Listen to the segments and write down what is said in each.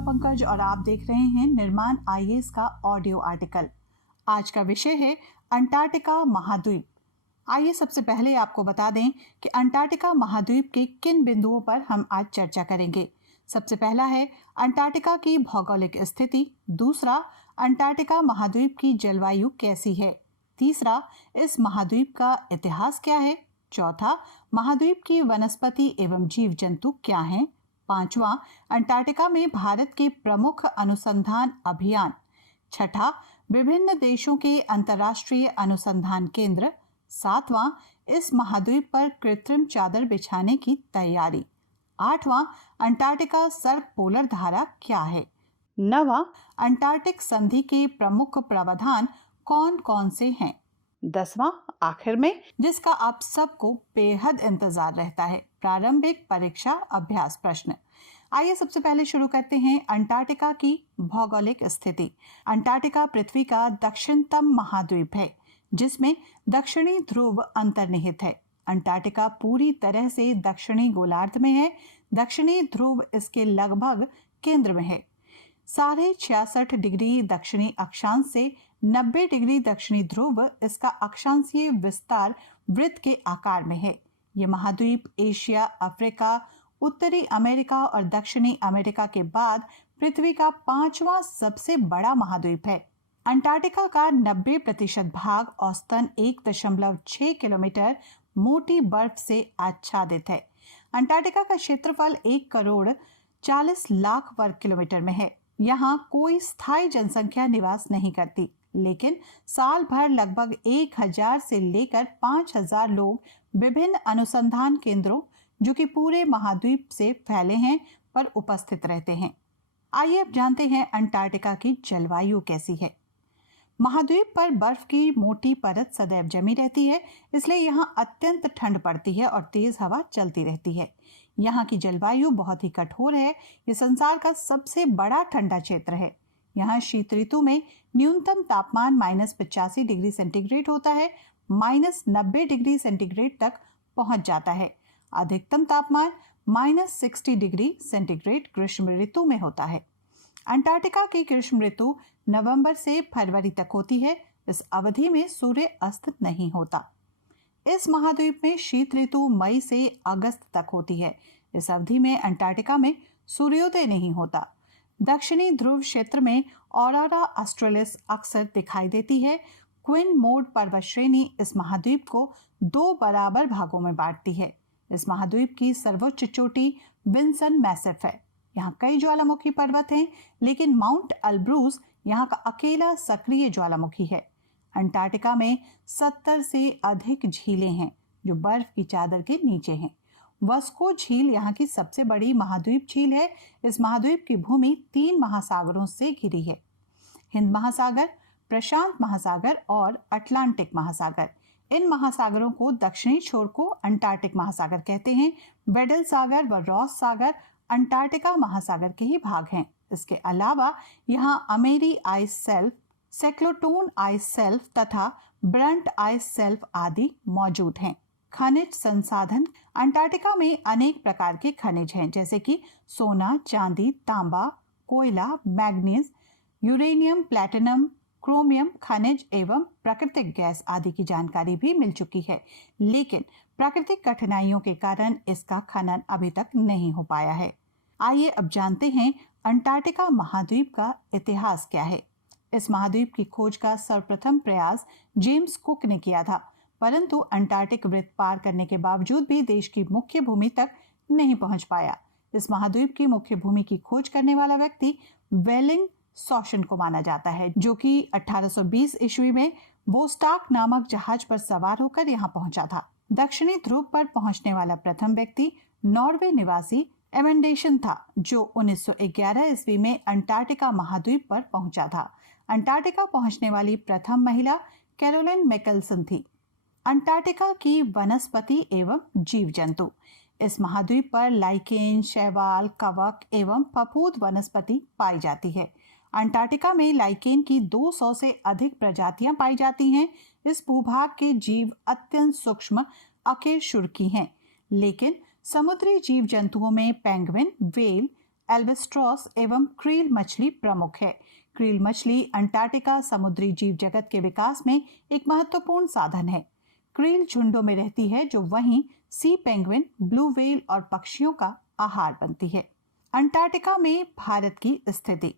दीपिका पंकज और आप देख रहे हैं निर्माण आईएएस का ऑडियो आर्टिकल। आज का विषय है अंटार्कटिका महाद्वीप। आइए सबसे पहले आपको बता दें कि अंटार्कटिका महाद्वीप के किन बिंदुओं पर हम आज चर्चा करेंगे। सबसे पहला है अंटार्कटिका की भौगोलिक स्थिति, दूसरा अंटार्कटिका महाद्वीप की जलवायु कैसी है, तीसरा इस महाद्वीप का इतिहास क्या है, चौथा महाद्वीप की वनस्पति एवं जीव जंतु क्या हैं, पांचवा अंटार्कटिका में भारत के प्रमुख अनुसंधान अभियान, छठा विभिन्न देशों के अंतर्राष्ट्रीय अनुसंधान केंद्र, सातवां इस महाद्वीप पर कृत्रिम चादर बिछाने की तैयारी, आठवां अंटार्कटिका सर्क पोलर धारा क्या है, नवा अंटार्कटिक संधि के प्रमुख प्रावधान कौन कौन से हैं, दसवां आखिर में जिसका आप सबको बेहद इंतजार रहता है, प्रारंभिक परीक्षा अभ्यास प्रश्न। आइए सबसे पहले शुरू करते हैं अंटार्कटिका की भौगोलिक स्थिति। अंटार्कटिका पृथ्वी का दक्षिणतम महाद्वीप है जिसमें दक्षिणी ध्रुव अंतर्निहित है। अंटार्कटिका पूरी तरह से दक्षिणी गोलार्ध में है। दक्षिणी ध्रुव इसके लगभग केंद्र में है। 66.5 डिग्री दक्षिणी अक्षांश से 90 डिग्री दक्षिणी ध्रुव इसका अक्षांशीय विस्तार वृत्त के आकार में है। ये महाद्वीप एशिया, अफ्रीका, उत्तरी अमेरिका और दक्षिणी अमेरिका के बाद पृथ्वी का 5वां सबसे बड़ा महाद्वीप है। अंटार्कटिका का 90% भाग औसतन 1.6 किलोमीटर मोटी बर्फ से आच्छादित है। अंटार्कटिका का क्षेत्रफल 1,40,00,000 वर्ग किलोमीटर में है। यहाँ कोई स्थायी जनसंख्या निवास नहीं करती, लेकिन साल भर लगभग 1,000 से लेकर 5,000 लोग विभिन्न अनुसंधान केंद्रों जो कि पूरे महाद्वीप से फैले हैं पर उपस्थित रहते हैं। आइए अब जानते हैं अंटार्कटिका की जलवायु कैसी है। महाद्वीप पर बर्फ की मोटी परत सदैव जमी रहती है, इसलिए यहाँ अत्यंत ठंड पड़ती है और तेज हवा चलती रहती है। यहाँ की जलवायु बहुत ही कठोर है। ये संसार का सबसे बड़ा ठंडा क्षेत्र है। यहाँ शीत ऋतु में न्यूनतम तापमान -85 डिग्री सेंटीग्रेड होता है, -90 डिग्री सेंटीग्रेड तक पहुंच जाता है। अधिकतम तापमान -60 डिग्री सेंटीग्रेड ग्रीष्म ऋतु में होता है। अंटार्कटिका की ग्रीष्म ऋतु नवंबर से फरवरी तक होती है। इस अवधि में सूर्य अस्त नहीं होता। इस महाद्वीप में शीत ऋतु मई से अगस्त तक होती है। इस अवधि में अंटार्कटिका में सूर्योदय नहीं होता। दक्षिणी ध्रुव क्षेत्र में ऑरोरा ऑस्ट्रेलिस अक्सर दिखाई देती है। क्विन मोड पर्वत श्रेणी इस महाद्वीप को 2 बराबर भागों में बांटती है। इस महाद्वीप की सर्वोच्च चोटी विंसन मैसिफ है। यहाँ कई ज्वालामुखी पर्वत हैं, लेकिन माउंट अल्ब्रूस यहाँ का अकेला सक्रिय ज्वालामुखी है। अंटार्कटिका में 70 से अधिक झीलें हैं जो बर्फ की चादर के नीचे हैं। वस्को झील यहाँ की सबसे बड़ी महाद्वीप झील है। इस महाद्वीप की भूमि 3 महासागरों से घिरी है, हिंद महासागर, प्रशांत महासागर और अटलांटिक महासागर। इन महासागरों को दक्षिणी छोर को अंटार्कटिक महासागर कहते हैं। वेडल सागर व रॉस सागर अंटार्कटिका महासागर के ही भाग हैं। इसके अलावा यहाँ Amery ice shelf, Shackleton ice shelf तथा ब्रंट आइस सेल्फ आदि मौजूद हैं। खनिज संसाधन। अंटार्कटिका में अनेक प्रकार के खनिज हैं, जैसे कि सोना, चांदी, तांबा, कोयला, मैग्नीज, यूरेनियम, प्लैटिनम, क्रोमियम खनिज एवं प्राकृतिक गैस आदि की जानकारी भी मिल चुकी है, लेकिन प्राकृतिक कठिनाइयों के कारण इसका खनन अभी तक नहीं हो पाया है। आइए अब जानते हैं अंटार्कटिका महाद्वीप का इतिहास क्या है। इस महाद्वीप की खोज का सर्वप्रथम प्रयास जेम्स कुक ने किया था, परंतु अंटार्कटिक वृत्त पार करने के बावजूद भी देश की मुख्य भूमि तक नहीं पहुंच पाया। इस महाद्वीप की मुख्य भूमि की खोज करने वाला व्यक्ति वेलिंग सॉशन को माना जाता है, जो कि 1820 ईस्वी में वोस्टाक नामक जहाज पर सवार होकर यहाँ पहुंचा था। दक्षिणी ध्रुव पर पहुंचने वाला प्रथम व्यक्ति नॉर्वे निवासी एमेंडेशन था, जो 1911 ईस्वी में अंटार्कटिका महाद्वीप पर पहुंचा था। अंटार्कटिका पहुंचने वाली प्रथम महिला कैरोलिन मैकेल्सन थी। अंटार्कटिका की वनस्पति एवं जीव जंतु। इस महाद्वीप पर लाइकेन, शैवाल, कवक एवं फफूंद वनस्पति पाई जाती है। अंटार्कटिका में लाइकेन की 200 से अधिक प्रजातियां पाई जाती हैं। इस भूभाग के जीव अत्यंत सूक्ष्म अकशेरुकी हैं, लेकिन समुद्री जीव जंतुओं में पेंगुइन, व्हेल, एल्बेस्ट्रॉस एवं क्रील मछली प्रमुख है। क्रील मछली अंटार्कटिका समुद्री जीव जगत के विकास में एक महत्वपूर्ण साधन है। क्रील झुंडों में रहती है जो वहीं सी पेंगुइन, ब्लू व्हेल और पक्षियों का आहार बनती है। अंटार्कटिका में भारत की स्थिति।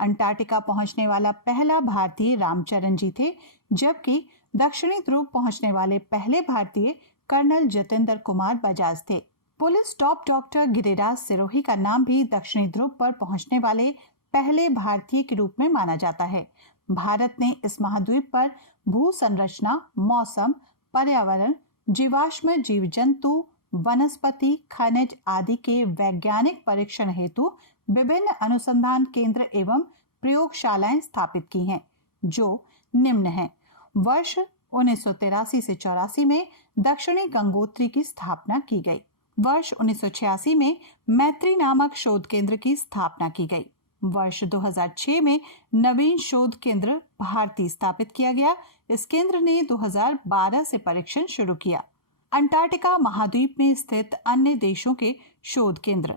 अंटार्कटिका पहुंचने वाला पहला भारतीय रामचरण जी थे, जबकि दक्षिणी ध्रुव पहुंचने वाले पहले भारतीय कर्नल जतेंद्र कुमार बजाज थे। Police top doctor Giriraj Sirohi का नाम भी दक्षिणी ध्रुव पर पहुंचने वाले पहले भारतीय के रूप में माना जाता है। भारत ने इस महाद्वीप पर भू संरचना, मौसम, पर्यावरण, जीवाश्म जीव जंतु, वनस्पति, खनिज आदि के वैज्ञानिक परीक्षण हेतु विभिन्न अनुसंधान केंद्र एवं प्रयोगशालाएं स्थापित की हैं, जो निम्न हैं। वर्ष 1983 से 84 में दक्षिणी गंगोत्री की स्थापना की गई। वर्ष 1986 में मैत्री नामक शोध केंद्र की स्थापना की गई। वर्ष 2006 में नवीन शोध केंद्र भारती स्थापित किया गया। इस केंद्र ने 2012 से परीक्षण शुरू किया। अंटार्कटिका महाद्वीप में स्थित अन्य देशों के शोध केंद्र।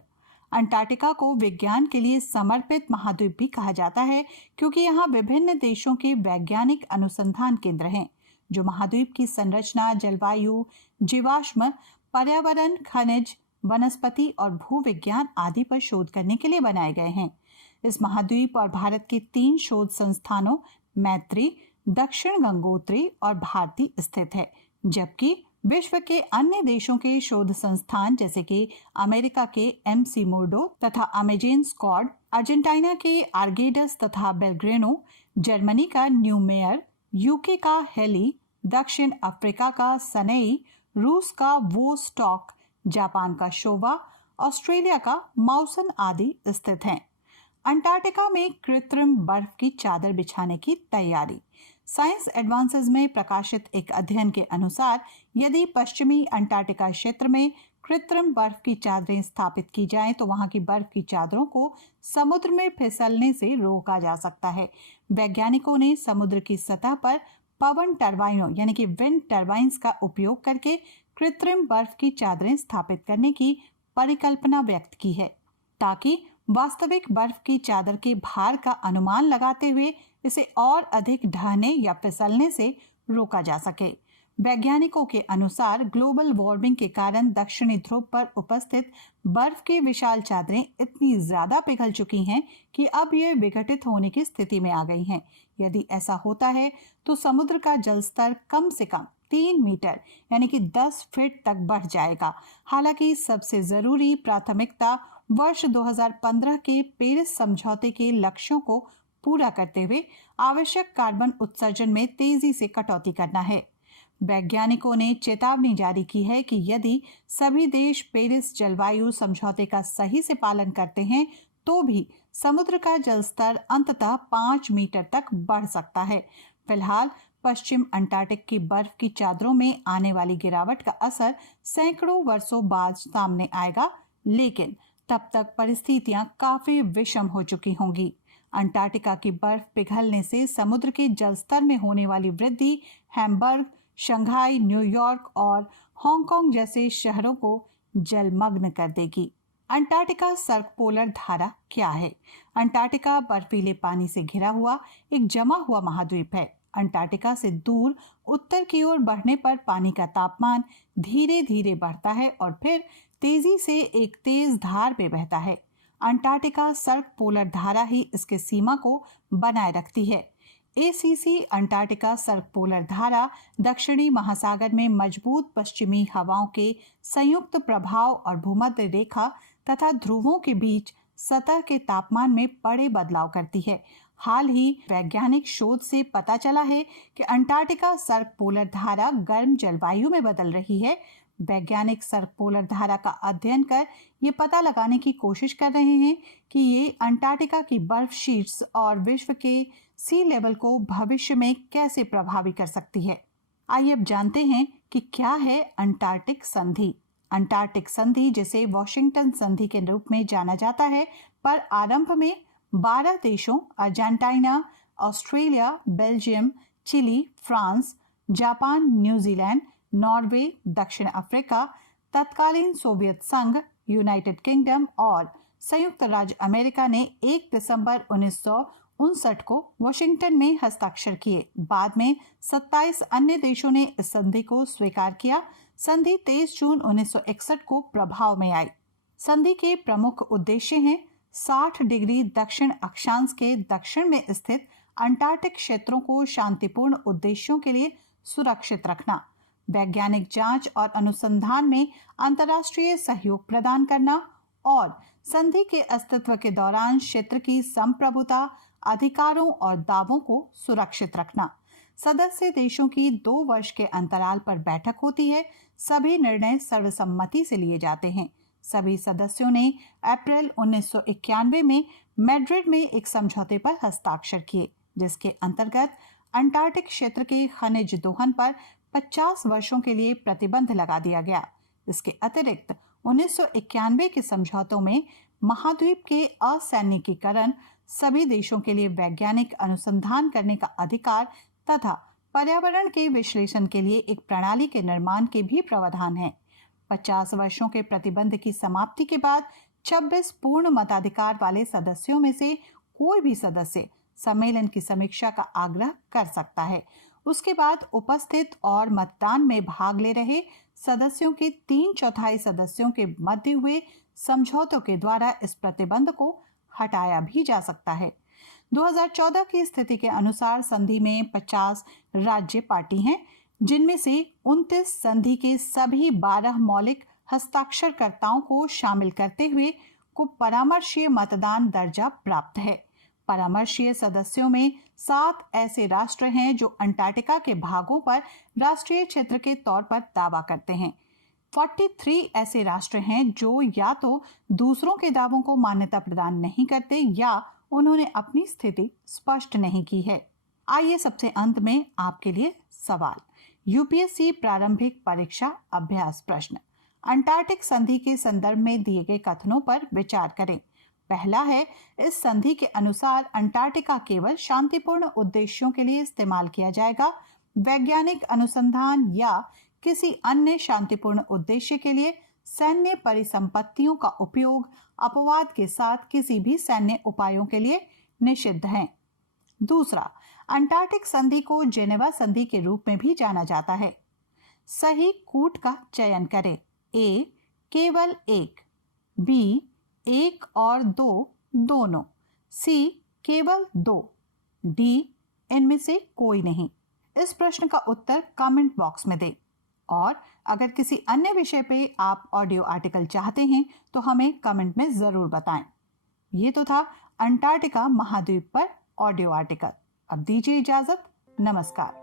अंटार्कटिका को विज्ञान के लिए समर्पित महाद्वीप भी कहा जाता है, क्योंकि यहाँ विभिन्न देशों के वैज्ञानिक अनुसंधान केंद्र हैं, जो महाद्वीप की संरचना, जलवायु, जीवाश्म, पर्यावरण, खनिज, वनस्पति और भूविज्ञान आदि पर शोध करने के लिए बनाए गए हैं। इस महाद्वीप और भारत के 3 शोध संस्थानों मैत्री, दक्षिण गंगोत्री और भारती स्थित है, जबकि विश्व के अन्य देशों के शोध संस्थान जैसे कि अमेरिका के MC मुर्डो तथा अमेजेन स्क्वाड, अर्जेंटीना के आर्गेडस तथा बेलग्रेनो, जर्मनी का न्यूमेयर, यूके का हेली, दक्षिण अफ्रीका का सनेई, रूस का वोस्टॉक, जापान का शोवा, ऑस्ट्रेलिया का माउसन आदि स्थित हैं। अंटार्कटिका में कृत्रिम बर्फ की चादर बिछाने की तैयारी। साइंस एडवांसेस में प्रकाशित एक अध्ययन के अनुसार यदि पश्चिमी अंटार्कटिका क्षेत्र में कृत्रिम बर्फ की चादरें स्थापित की जाएं तो वहां की बर्फ की चादरों को समुद्र में फिसलने से रोका जा सकता है। वैज्ञानिकों ने समुद्र की सतह पर पवन टरबाइनों यानी कि विंड टरबाइन्स का उपयोग करके कृत्रिम बर्फ की चादरें स्थापित करने की परिकल्पना व्यक्त की है, ताकि वास्तविक बर्फ की चादर के भार का अनुमान लगाते हुए इसे और अधिक ढहने या फिसलने से रोका जा सके। वैज्ञानिकों के अनुसार ग्लोबल वार्मिंग के कारण दक्षिणी ध्रुव पर उपस्थित बर्फ की विशाल चादरें इतनी ज्यादा पिघल चुकी हैं कि अब ये विघटित होने की स्थिति में आ गई हैं। यदि ऐसा होता है तो समुद्र का जल स्तर कम से कम 3 मीटर यानी कि 10 फीट तक बढ़ जाएगा। हालांकि सबसे जरूरी प्राथमिकता वर्ष 2015 के पेरिस समझौते के लक्ष्यों को पूरा करते हुए आवश्यक कार्बन उत्सर्जन में तेजी से कटौती करना है। वैज्ञानिकों ने चेतावनी जारी की है कि यदि सभी देश पेरिस जलवायु समझौते का सही से पालन करते हैं तो भी समुद्र का जल स्तर अंततः 5 मीटर तक बढ़ सकता है। फिलहाल पश्चिम अंटार्कटिक की बर्फ की चादरों में आने वाली गिरावट का असर सैकड़ों वर्षों बाद सामने आएगा, लेकिन तब तक परिस्थितियां काफी विषम हो चुकी होंगी। अंटार्कटिका की बर्फ पिघलने से समुद्र के जल स्तर में होने वाली वृद्धि हैम्बर्ग, शंघाई, न्यूयॉर्क और हांगकांग जैसे शहरों को जलमग्न कर देगी। अंटार्कटिका सर्क पोलर धारा क्या है? अंटार्कटिका बर्फीले पानी से घिरा हुआ एक जमा हुआ महाद्वीप है। अंटार्कटिका से दूर उत्तर की ओर बढ़ने पर पानी का तापमान धीरे धीरे बढ़ता है और फिर तेजी से एक तेज धार में बहता है। अंटार्कटिका सर्क पोलर धारा ही इसके सीमा को बनाए रखती है। ACC अंटार्कटिका सर्क पोलर धारा दक्षिणी महासागर में मजबूत पश्चिमी हवाओं के संयुक्त प्रभाव और भूमध्य रेखा तथा ध्रुवों के बीच सतह के तापमान में बड़े बदलाव करती है। हाल ही वैज्ञानिक शोध से पता चला है कि अंटार्कटिका सर्क पोलर धारा गर्म जलवायु में बदल रही है। वैज्ञानिक सर्क पोलर धारा का अध्ययन कर ये पता लगाने की कोशिश कर रहे हैं कि ये अंटार्कटिका की बर्फ शीट्स और विश्व के सी लेवल को भविष्य में कैसे प्रभावित कर सकती है। आइए अब जानते हैं कि क्या है अंटार्कटिक संधि। अंटार्कटिक संधि, जिसे वॉशिंगटन संधि के रूप में जाना जाता है, पर आरंभ में 12 देशों Argentina, Australia, Belgium, Chile, France, Japan, New Zealand, Norway, दक्षिण अफ्रीका, तत्कालीन सोवियत संघ, यूनाइटेड किंगडम और संयुक्त राज्य अमेरिका ने 1 दिसंबर 1959 को वॉशिंगटन में हस्ताक्षर किए। बाद में 27 अन्य देशों ने इस संधि को स्वीकार किया। संधि 23 जून 1961 को प्रभाव में आई। संधि के प्रमुख उद्देश्य हैं 60 डिग्री दक्षिण अक्षांश के दक्षिण में स्थित अंटार्कटिक क्षेत्रों को शांतिपूर्ण उद्देश्यों के लिए सुरक्षित रखना, वैज्ञानिक जांच और अनुसंधान में अंतर्राष्ट्रीय सहयोग प्रदान करना और संधि के अस्तित्व के दौरान क्षेत्र की संप्रभुता, अधिकारों और दावों को सुरक्षित रखना। सदस्य देशों की 2 वर्ष के अंतराल पर बैठक होती है। सभी निर्णय सर्वसम्मति से लिए जाते हैं। सभी सदस्यों ने अप्रैल 1991 में मैड्रिड में एक समझौते पर हस्ताक्षर किए, जिसके अंतर्गत अंटार्कटिक क्षेत्र के खनिज दोहन पर 50 वर्षों के लिए प्रतिबंध लगा दिया गया। इसके अतिरिक्त 1991 के समझौतों में महाद्वीप के असैनिकीकरण, सभी देशों के लिए वैज्ञानिक अनुसंधान करने का अधिकार तथा पर्यावरण के विश्लेषण के लिए एक प्रणाली के निर्माण के भी प्रावधान है। 50 वर्षों के प्रतिबंध की समाप्ति के बाद 26 पूर्ण मताधिकार वाले सदस्यों में से कोई भी सदस्य सम्मेलन की समीक्षा का आग्रह कर सकता है। उसके बाद उपस्थित और मतदान में भाग ले रहे सदस्यों के 3/4 सदस्यों के मध्य हुए समझौतों के द्वारा इस प्रतिबंध को हटाया भी जा सकता है। 2014 की स्थिति के अनुसार संधि में 50 राज्य पार्टी हैं, जिनमें से 29 संधि के सभी 12 मौलिक हस्ताक्षरकर्ताओं को शामिल करते हुए को परामर्शीय मतदान दर्जा प्राप्त है। परामर्शीय सदस्यों में 7 ऐसे राष्ट्र हैं जो अंटार्कटिका के भागों पर राष्ट्रीय क्षेत्र के तौर पर दावा करते हैं। 43 ऐसे राष्ट्र हैं जो या तो दूसरों के दावों को मान्यता प्रदान नहीं करते या उन्होंने अपनी स्थिति स्पष्ट नहीं की है। आइए सबसे अंत में आपके लिए सवाल। यूपीएससी प्रारंभिक परीक्षा अभ्यास प्रश्न। अंटार्कटिक संधि के संदर्भ में दिए गए कथनों पर विचार करें। पहला है, इस संधि के अनुसार अंटार्कटिका केवल शांतिपूर्ण उद्देश्यों के लिए इस्तेमाल किया जाएगा। वैज्ञानिक अनुसंधान या किसी अन्य शांतिपूर्ण उद्देश्य के लिए सैन्य परिसंपत्तियों का उपयोग अपवाद के साथ किसी भी सैन्य उपायों के लिए निषिद्ध है। दूसरा, अंटार्कटिक संधि को जेनेवा संधि के रूप में भी जाना जाता है। सही कूट का चयन करें। ए, केवल एक। बी, 1 और 2 दोनों। सी, केवल 2। डी, इनमें से कोई नहीं। इस प्रश्न का उत्तर कमेंट बॉक्स में दें। और अगर किसी अन्य विषय पे आप ऑडियो आर्टिकल चाहते हैं तो हमें कमेंट में जरूर बताएं। ये तो था अंटार्कटिका महाद्वीप पर ऑडियो आर्टिकल। अब दीजिए इजाजत। नमस्कार।